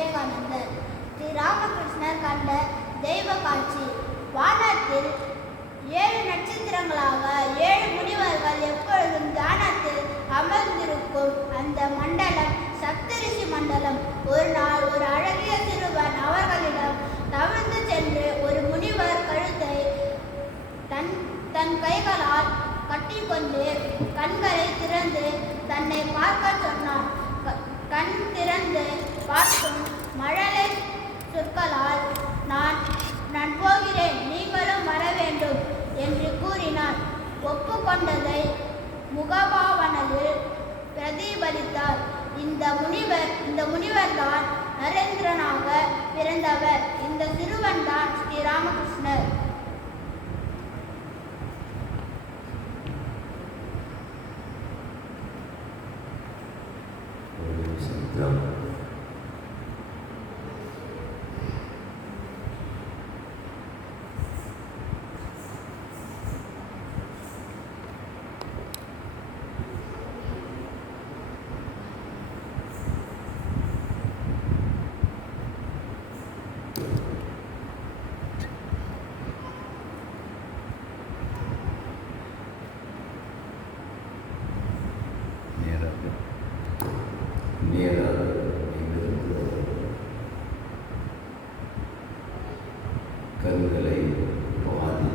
விவேகானந்தர். ஸ்ரீ ராமகிருஷ்ணர் கண்ட தெய்வ காட்சி. வானத்தில் 7 நட்சத்திரங்களாக 7 முனிவர்கள் எப்பொழுதும் தியானத்தில் அமர்ந்திருக்கும் அந்த மண்டலம் சப்தரிஷி மண்டலம். ஒரு நாள் ஒரு அழகிய சிறுவன் அவர்களிடம் தவழ்ந்து சென்று ஒரு முனிவர் கழுத்தை தன் கைகளால் கட்டிக்கொண்டு கண்களை திறந்து தன்னை பார்க்க சொன்னான். கண் திறந்து பார்க்கும் மழலை சொற்களால் நான் போகிறேன், நீங்களும் வர வேண்டும் என்று கூறினார். ஒப்புக்கொண்டதை முகபாவனையில் பிரதிபலித்தார். இந்த முனிவர் தான் நரேந்திரனாக பிறந்தவர். இந்த சிறுவன் தான் ஸ்ரீ ராமகிருஷ்ணர். கண்களை பாதி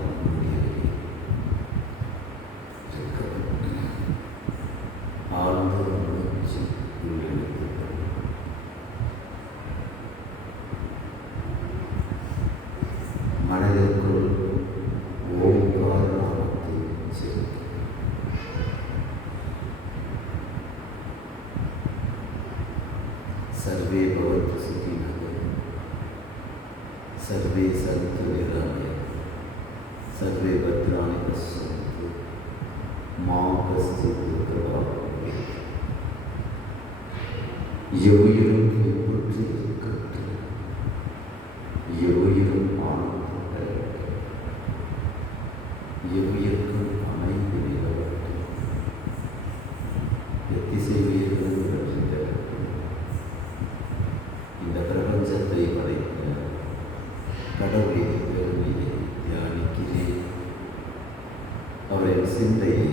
ஆழ்ந்த மூச்சு உள்ளிழுத்து மனதிற்குள் ஓங்கார நாமத்தை செலுத்து. சர்வே பவத்து சுகினः सर्वे सन्तु निरामयाः सर्वे भद्राणि पश्यन्तु मा कश्चित् दुःखभाग् भवेत्. எவ்வுயிரும் எப்பொழுது இருக்கட்டும், எவ்வுயிரும் ஆனந்தம் பெறட்டும், எவ்வுயிர்க்கும் அமைதி நிலவட்டும், எத்திசை உயிர்களும் வெற்றி பெறட்டும். இந்த பிரபஞ்சத்தை படைத்த கடவுளின் பெருமையை தியானிக்கிறேன். அவரின் சிந்தையை